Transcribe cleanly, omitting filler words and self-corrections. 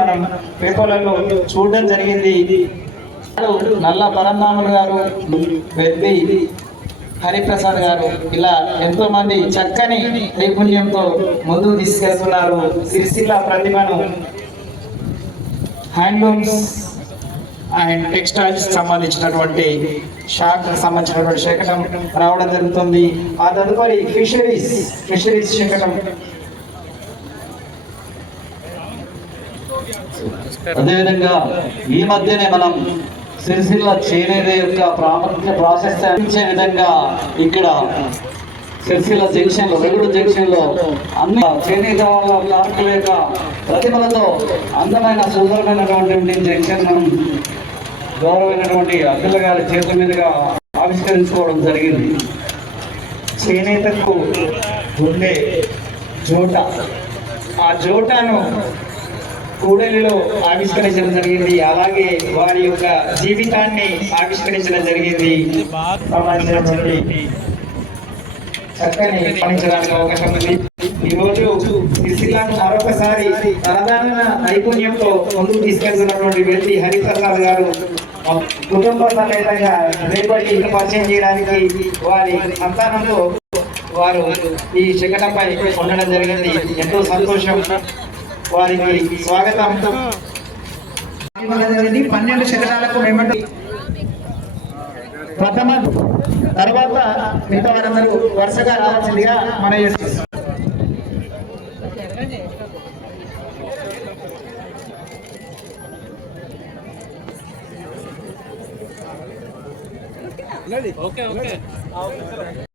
మనం పేపర్లలో చూడడం జరిగింది. నల్ల పరంధాములు గారు, వెద్ది హరిప్రసాద్ గారు ఇలా ఎంతో మంది చక్కని నైపుణ్యంతో ముందుకు తీసుకెళ్తున్నారు. సిరిసిల్ల ప్రతిభను హ్యాండ్లూమ్స్ అండ్ టెక్స్టైల్స్ సంబంధించినటువంటి శాఖకు సంబంధించినటువంటి శకటం రావడం జరుగుతుంది. ఆ తదుపరి ఫిషరీస్ శకటం. అదేవిధంగా ఈ మధ్యనే మనం సిరిసిల్ల చేనేత యొక్క ప్రాముఖ్య ప్రాసెస్ అందించే విధంగా ఇక్కడ సిరిసిల్ల జంక్షన్ లో, వెలుగుడు జంక్షన్ లో అన్ని చేనేత కార్మికుల యొక్క ప్రతిమలతో అందమైన సుందరమైనటువంటి జంక్షన్ మనం గౌరవమైనటువంటి అబ్దుల్ గారి చేతుల మీదుగా ఆవిష్కరించుకోవడం జరిగింది. చేనేతకు ఉండే జోట, ఆ జోటాను కూడలిలో ఆవిష్కరించడం జరిగింది. అలాగే వారి యొక్క జీవితాన్ని ఆవిష్కరించడం జరిగింది. సంబంధించినటువంటి చక్కని పనించడానికి అవకాశం ఉంది. ఈరోజు సిరిసిల్లాను మరొకసారి సాధారణ నైపుణ్యంతో ముందుకు తీసుకెళ్తున్నటువంటి వ్యక్తి హరిప్రసాద్ గారు కుటుంబ సమేతంగా రేపటి పరిచయం చేయడానికి వారి సంతానంతో వారు ఈ శకటంపై ఉండడం జరిగింది. ఎంతో సంతోషం. వారికి స్వాగతం. 12 శకటాలకు మేమంటే ప్రథమ తర్వాత మిగతా వారందరూ వరుసగా రావాల్సిందిగా మన ఓకే